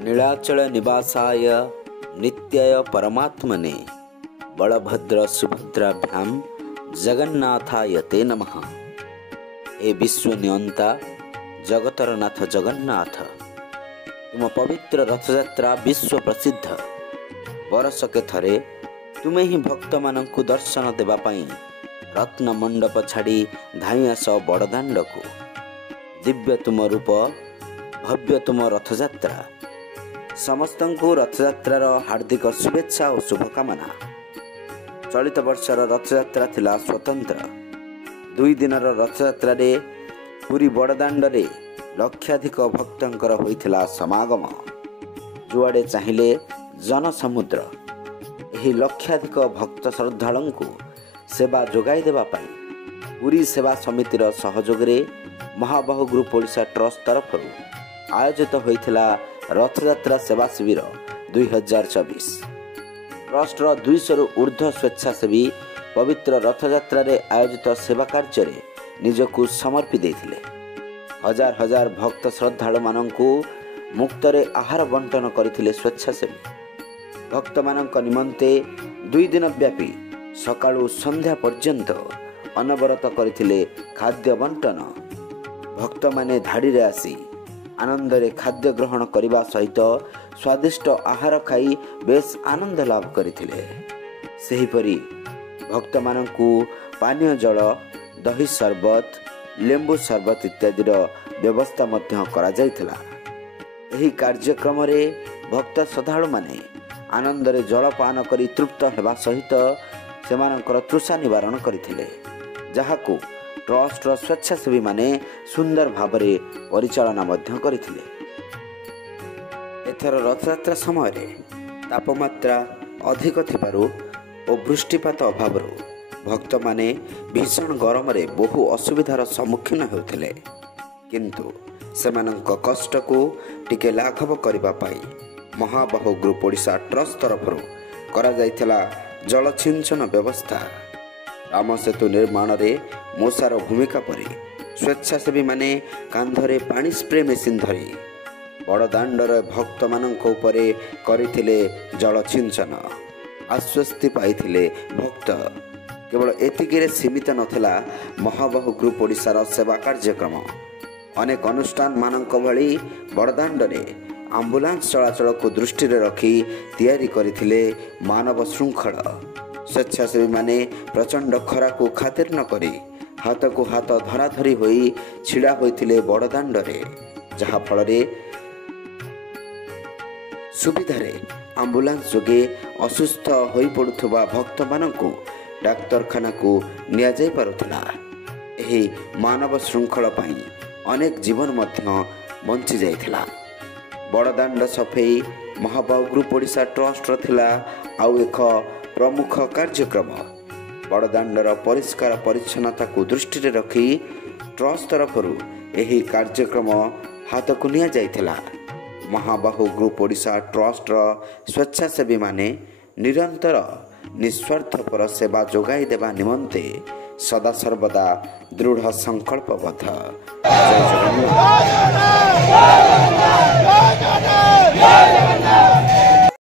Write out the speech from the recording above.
नीलाचल निवासाय नित्याय परमात्मने बलभद्र सुभद्राभ्यां जगन्नाथाय ते नमः। हे विश्व नियंता जगतर नाथ जगन्नाथ, तुम पवित्र रथयात्रा विश्व प्रसिद्ध। बरसके थरे तुमे ही भक्त मानंकु दर्शन देवा पाई रत्न मंडप छाड़ी धाई आस बड़दांड को। दिव्य तुम रूप, भव्य तुम रथयात्रा। समस्तंकु रथयात्रार हार्दिक शुभेच्छा और शुभकामना। चलित वर्षर रथयात्रा थिला स्वतंत्र। 2 दिनर रथयात्रा रे पुरी बड़दांड रे लक्षाधिक भक्तंकर होइथिला समागम। जुआड़े चाहिए जनसमुद्र। एही लक्षाधिक भक्त श्रद्धालुंकु सेवा जोगाई देवा पाई पुरी सेवा समितिर सहयोग रे महाबाहु ग्रुप ओडिशा ट्रस्ट तरफ आयोजित होइथिला रथयात्रा सेवा शिविर 2024। ट्रस्ट 200 ऊर्ध्व स्वेच्छासेवी पवित्र रथयात्रा रे आयोजित सेवा कार्य रे निजकु समर्पी देथिले। हजार हजार भक्त श्रद्धालु मानंकु मुक्तरे आहार बंटन करथिले स्वेच्छासेवी। भक्त मानंक निमंते 2 दिन व्यापी सकाळु संध्या पर्यंत अनवरत करथिले खाद्य बंटन। भक्त माने धाड़ी रे आसी आनंद रे खाद्य ग्रहण करने सहित स्वादिष्ट आहार खाई बेस आनंद लाभ करथिले। सेहीपरि भक्त मानंकु पानीय जल, दही शरबत, लेंबू शरबत इत्यादि व्यवस्था मध्य करा जायथिला। एही कार्यक्रम रे भक्त श्रद्धालु माने आनंद रे जलपान करी तृप्त हेबा सहित सेमानकर तृषा निवारण करथिले, जहाकु ट्रस्ट स्वेच्छासेवी माने सुंदर भावरे परिचालना मध्य करथिले। एथर रथयात्रा समय तापमात्रा अधिक थिबारु ओ वृष्टिपात अभावरु भक्त माने भीषण गरम रे बहु असुविधार सम्मुखीन हेउथिले, किंतु सेमानंक कष्ट को टिके लाघव करिबा पाई महाबाहु ग्रुप ओडिशा ट्रस्ट तरफरु करा जायथिला जलसिंचन व्यवस्था। राम सेतु निर्माण रे मोसार भूमिका परि स्वेच्छासेवी माने कांधरे पानी स्प्रे मेसिन धरी बड़दांडर भक्त मानंक उपरे करिथिले जलसिंचन। आश्वस्ति पाइथिले भक्त। केवल एतिकिरे सीमित नथिला महाबाहु ग्रुप ओडिशार सेवा कार्यक्रम। अनेक अनुष्ठान मानंक भली बड़दांड रे आम्बुलांस चलाचल को दृष्टि रे रखी तैयारी करिथिले मानव श्रृंखल। स्वेच्छासेवी माने प्रचंड खरा को खातिर न करी हाथ को हाथ धराधरी होई छिड़ा होइथिले बड़दांड रे, जहा फल रे सुविधारे आम्बुलांस जोगे असुस्थ होई पड़ुथबा भक्त मानंकु डाक्तरखाना को निया जाई पारुथला। एही मानव श्रृंखल पाई अनेक जीवन मध्य बंची जाइथिला। बड़दांड सफेई महाबाहु ग्रुप ओडिशा ट्रस्ट थिला आउ एक प्रमुख कार्यक्रम। बड़दांडर परिष्कार परिच्छन्नता को दृष्टि रे रखी ट्रस्ट तरफरु एही कार्यक्रम हाथ को निया जाइथिला। महाबाहु ग्रुप ओडिशा ट्रस्ट स्वेच्छासेवी माने निरंतर निस्वार्थपर सेवा जोगाई देवा निमंते सदा सर्वदा दृढ़ संकल्पबद्ध। जय जगन्नाथ।